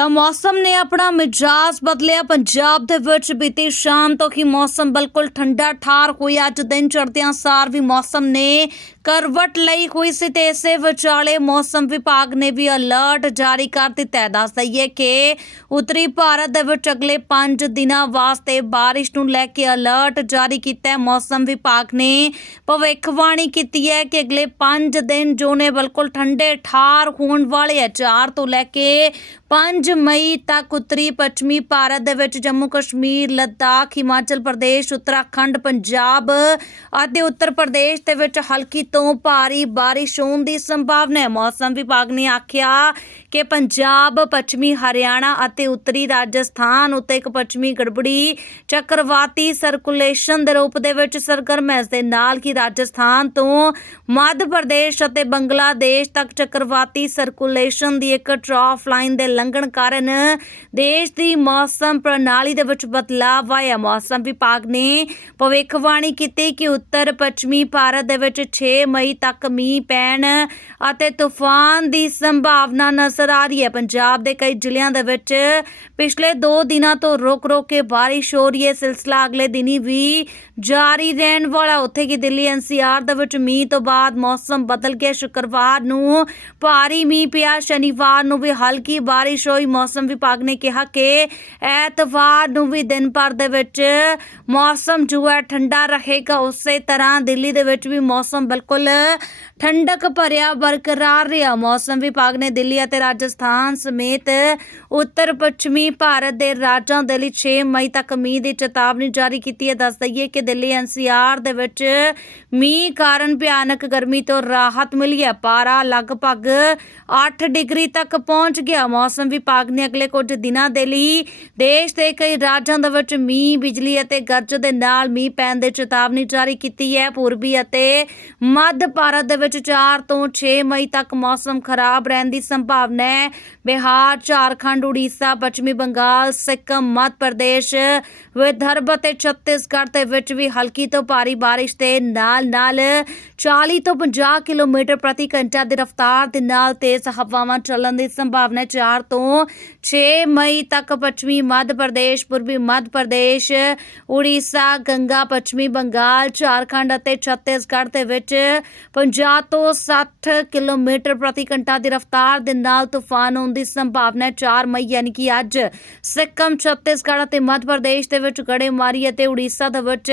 ਤਾਂ ਮੌਸਮ ਨੇ ਆਪਣਾ ਮਿਜਾਜ਼ ਬਦਲਿਆ। ਪੰਜਾਬ ਦੇ ਵਿੱਚ ਬੀਤੀ ਸ਼ਾਮ ਤੋਂ ਹੀ ਮੌਸਮ ਬਿਲਕੁਲ ਠੰਡਾ ਠਾਰ ਹੋਇਆ ਅੱਜ ਦਿਨ ਚੜ੍ਹਦਿਆਂ ਸਾਰ ਵੀ ਮੌਸਮ ਨੇ ਕਰਵਟ ਲਈ ਹੋਈ ਸੀ ਤੇ ਇਸੇ ਵਿਚਾਲੇ ਮੌਸਮ ਵਿਭਾਗ ਨੇ ਵੀ ਅਲਰਟ ਜਾਰੀ ਕਰ ਦਿੱਤਾ। ਦੱਸ ਦਈਏ ਕਿ ਉੱਤਰੀ ਭਾਰਤ ਦੇ ਵਿੱਚ ਅਗਲੇ 5 ਦਿਨਾਂ ਵਾਸਤੇ ਬਾਰਿਸ਼ ਨੂੰ ਲੈ ਕੇ ਅਲਰਟ ਜਾਰੀ ਕੀਤਾ। ਹੈ ਮੌਸਮ ਵਿਭਾਗ ਨੇ ਭਵਿੱਖਬਾਣੀ ਕੀਤੀ ਹੈ ਕਿ ਅਗਲੇ 5 ਦਿਨ ਜੋ ਨੇ ਬਿਲਕੁਲ ਠੰਡੇ ਠਾਰ ਹੋਣ ਵਾਲੇ ਹੈ 4 ਤੋਂ ਲੈ ਕੇ 5 ਮਈ ਤੱਕ ਉੱਤਰੀ ਪੱਛਮੀ ਭਾਰਤ ਦੇ ਵਿੱਚ ਜੰਮੂ ਕਸ਼ਮੀਰ, ਲੱਦਾਖ, ਹਿਮਾਚਲ ਪ੍ਰਦੇਸ਼, ਉੱਤਰਾਖੰਡ, ਪੰਜਾਬ ਅਤੇ ਉੱਤਰ ਪ੍ਰਦੇਸ਼ ਦੇ ਵਿੱਚ ਹਲਕੀ ਤੋਂ ਭਾਰੀ ਬਾਰਿਸ਼ ਹੋਣ ਦੀ ਸੰਭਾਵਨਾ ਹੈ। ਮੌਸਮ ਵਿਭਾਗ ਨੇ ਆਖਿਆ ਕਿ ਪੰਜਾਬ, ਪੱਛਮੀ ਹਰਿਆਣਾ ਅਤੇ ਉੱਤਰੀ ਰਾਜਸਥਾਨ ਉੱਤੇ ਇੱਕ ਪੱਛਮੀ ਗੜਬੜੀ, ਚੱਕਰਵਾਤੀ ਸਰਕੂਲੇਸ਼ਨ ਦੇ ਰੂਪ ਦੇ ਵਿੱਚ ਸਰਗਰਮ ਹੈ। ਇਸ ਦੇ ਨਾਲ ਹੀ ਰਾਜਸਥਾਨ ਤੋਂ ਮੱਧ ਪ੍ਰਦੇਸ਼ ਅਤੇ ਬੰਗਲਾਦੇਸ਼ ਤੱਕ ਚੱਕਰਵਾਤੀ ਸਰਕੂਲੇਸ਼ਨ ਦੀ ਇੱਕ ਟ੍ਰੌਫ ਲਾਈਨ ਦੇ ਲੰਘਣ ਕਾਰਨ ਦੇਸ਼ ਦੀ ਮੌਸਮ ਪ੍ਰਣਾਲੀ ਦੇ ਵਿੱਚ ਬਦਲਾਅ ਆਇਆ। ਮੌਸਮ ਵਿਭਾਗ ਨੇ ਭਵਿੱਖਬਾਣੀ ਕੀਤੀ ਕਿ ਉੱਤਰ ਪੱਛਮੀ ਭਾਰਤ ਦੇ ਵਿੱਚ 6 ਮਈ ਤੱਕ ਮੀਂਹ ਪੈਣ ਅਤੇ ਤੂਫਾਨ ਦੀ ਸੰਭਾਵਨਾ ਨਜ਼ਰ ਆ ਰਹੀ ਹੈ। ਪੰਜਾਬ ਦੇ ਕਈ ਜ਼ਿਲ੍ਹਿਆਂ ਦੇ ਵਿੱਚ ਪਿਛਲੇ 2 ਦਿਨਾਂ ਤੋਂ ਰੁਕ-ਰੁਕ ਕੇ ਬਾਰਿਸ਼ ਹੋ ਰਹੀ ਹੈ। ਸਿਲਸਿਲਾ ਅਗਲੇ ਦਿਨੀ ਵੀ ਜਾਰੀ ਰਹਿਣ ਵਾਲਾ ਉੱਥੇ ਕਿ ਦਿੱਲੀ ਐਨਸੀਆਰ ਦੇ ਵਿੱਚ ਮੀਂਹ ਤੋਂ ਬਾਅਦ ਮੌਸਮ ਬਦਲ ਗਿਆ। ਸ਼ੁੱਕਰਵਾਰ ਨੂੰ ਭਾਰੀ ਮੀਂਹ ਪਿਆ। ਸ਼ਨੀਵਾਰ ਨੂੰ ਵੀ ਹਲਕੀ ਬਾਰਿਸ਼ ਹੋਈ। ਮੌਸਮ ਵਿਭਾਗ ਨੇ ਕਿਹਾ ਕਿ ਐਤਵਾਰ ਨੂੰ ਵੀ ਦਿਨ ਭਰ ਦੇ ਵਿੱਚ ਮੌਸਮ ਜੋ ਹੈ ਠੰਡਾ ਰਹੇਗਾ। ਉਸੇ ਤਰ੍ਹਾਂ ਦਿੱਲੀ ਦੇ ਵਿੱਚ ਵੀ ਮੌਸਮ ਬਿਲਕੁਲ ਠੰਡਕ ਭਰਿਆ, ਬਰਕਰਾਰ ਰਿਹਾ। ਮੌਸਮ ਵਿਭਾਗ ਨੇ ਦਿੱਲੀ ਅਤੇ ਰਾਜਸਥਾਨ ਸਮੇਤ ਉੱਤਰ ਪੱਛਮੀ ਭਾਰਤ ਦੇ ਰਾਜਾਂ ਦੇ ਲਈ 6 ਮਈ ਤੱਕ ਮੀਂਹ ਦੀ ਚੇਤਾਵਨੀ ਜਾਰੀ ਕੀਤੀ ਹੈ। ਦੱਸ ਦਈਏ ਕਿ ਦਿੱਲੀ ਐਨਸੀਆਰ ਦੇ ਵਿੱਚ ਮੀਂਹ ਕਾਰਨ ਭਿਆਨਕ ਗਰਮੀ ਤੋਂ ਰਾਹਤ ਮਿਲੀ ਹੈ। ਪਾਰਾ ਲਗਭਗ 8 ਡਿਗਰੀ ਤੱਕ ਪਹੁੰਚ ਗਿਆ। ਮੌਸਮ ਵਿਭਾਗ ਨੇ ਅਗਲੇ ਕੁਝ ਦਿਨਾਂ ਦੇ ਲਈ ਦੇਸ਼ ਦੇ ਕਈ ਰਾਜਾਂ ਦੇ ਵਿੱਚ ਮੀਂਹ, ਬਿਜਲੀ ਅਤੇ ਗਰਜ ਦੇ ਨਾਲ ਮੀਂਹ ਪੈਣ ਦੀ ਚੇਤਾਵਨੀ ਜਾਰੀ ਕੀਤੀ ਹੈ। ਪੂਰਬੀ ਅਤੇ ਮੱਧ ਭਾਰਤ ਦੇ ਵਿੱਚ 4 ਤੋਂ 6 ਮਈ ਤੱਕ ਮੌਸਮ ਖਰਾਬ ਰਹਿਣ ਦੀ ਸੰਭਾਵਨਾ ਹੈ। ਬਿਹਾਰ, ਝਾਰਖੰਡ, ਉੜੀਸਾ, ਪੱਛਮੀ ਬੰਗਾਲ, ਸਿੱਕਮ, ਮੱਧ ਪ੍ਰਦੇਸ਼, ਵਿਦਰਭ ਅਤੇ ਛੱਤੀਸਗੜ੍ਹ ਦੇ ਵਿੱਚ ਵੀ ਹਲਕੀ ਤੋਂ ਭਾਰੀ ਬਾਰਿਸ਼ ਦੇ ਨਾਲ ਨਾਲ 40 ਤੋਂ 50 ਕਿਲੋਮੀਟਰ ਪ੍ਰਤੀ ਘੰਟਾ ਦੀ ਰਫ਼ਤਾਰ ਦੇ ਨਾਲ ਤੇਜ਼ ਹਵਾਵਾਂ ਚੱਲਣ ਦੀ ਸੰਭਾਵਨਾ ਹੈ 4 ਤੋਂ 6 ਮਈ ਤੱਕ ਪੱਛਮੀ ਮੱਧ ਪ੍ਰਦੇਸ਼, ਪੂਰਬੀ ਮੱਧ ਪ੍ਰਦੇਸ਼, ਉੜੀਸਾ, ਗੰਗਾ, ਪੱਛਮੀ ਬੰਗਾਲ, ਝਾਰਖੰਡ ਅਤੇ ਛੱਤੀਸਗੜ੍ਹ ਦੇ ਵਿੱਚ 50 ਤੋਂ 60 ਕਿਲੋਮੀਟਰ ਪ੍ਰਤੀ ਘੰਟਾ ਦੀ ਰਫ਼ਤਾਰ ਦੇ ਨਾਲ ਤੂਫਾਨ ਹੋਣ ਦੀ ਸੰਭਾਵਨਾ ਹੈ 4 ਮਈ, ਯਾਨੀ ਕਿ ਅੱਜ ਸਿੱਕਮ, ਛੱਤੀਸਗੜ੍ਹ ਅਤੇ ਮੱਧ ਪ੍ਰਦੇਸ਼ ਦੇ ਵਿੱਚ ਗੜੇਮਾਰੀ ਅਤੇ ਉੜੀਸਾ ਦੇ ਵਿੱਚ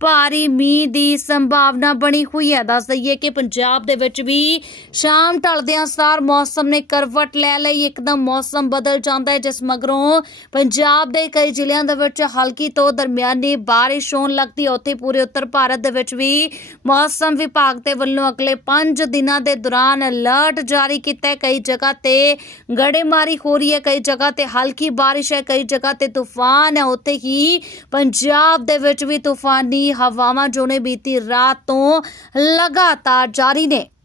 ਭਾਰੀ ਮੀਂਹ ਦੀ ਸੰਭਾਵਨਾ ਬਣੀ ਹੋਈ ਹੈ। ਦੱਸ ਦਈਏ ਕਿ ਪੰਜਾਬ ਦੇ ਵਿੱਚ ਵੀ ਸ਼ਾਮ ਢਲਦਿਆਂ ਸਾਰ ਮੌਸਮ ਨੇ ਕਰਵਟ ਲੈ ਲਈ। ਇੱਕਦਮ ਮੌਸਮ ਬਦਲ ਜਾਂਦਾ ਹੈ, ਜਿਸ ਮਗਰੋਂ ਪੰਜਾਬ ਦੇ ਕਈ ਜ਼ਿਲ੍ਹਿਆਂ ਦੇ ਵਿੱਚ ਹਲਕੀ ਤੋਂ ਦਰਮਿਆਨੀ ਬਾਰਿਸ਼ ਹੋਣ ਲੱਗਦੀ ਹੈ। ਉੱਥੇ ਪੂਰੇ ਉੱਤਰ ਭਾਰਤ ਦੇ ਵਿੱਚ ਵੀ ਮੌਸਮ ਵਿਭਾਗ ਦੇ ਵੱਲੋਂ ਅਗਲੇ 5 ਦਿਨਾਂ ਦੇ ਦੌਰਾਨ ਅਲਰਟ ਜਾਰੀ ਕੀਤਾ ਹੈ। ਕਈ ਜਗ੍ਹਾ ਤੇ ਗੜੇਮਾਰੀ ਹੋ ਰਹੀ ਹੈ, ਕਈ ਜਗ੍ਹਾ ਤੇ ਹਲਕੀ ਬਾਰਿਸ਼ ਹੈ, ਕਈ ਜਗ੍ਹਾ ਤੇ ਤੂਫਾਨ ਹੈ। ਉੱਥੇ ਹੀ ਪੰਜਾਬ ਦੇ ਵਿੱਚ ਵੀ ਤੂਫਾਨੀ ਹਵਾਵਾਂ ਜੋ ਨੇ ਬੀਤੀ ਰਾਤ ਤੋਂ ਲਗਾਤਾਰ ਜਾਰੀ ਨੇ।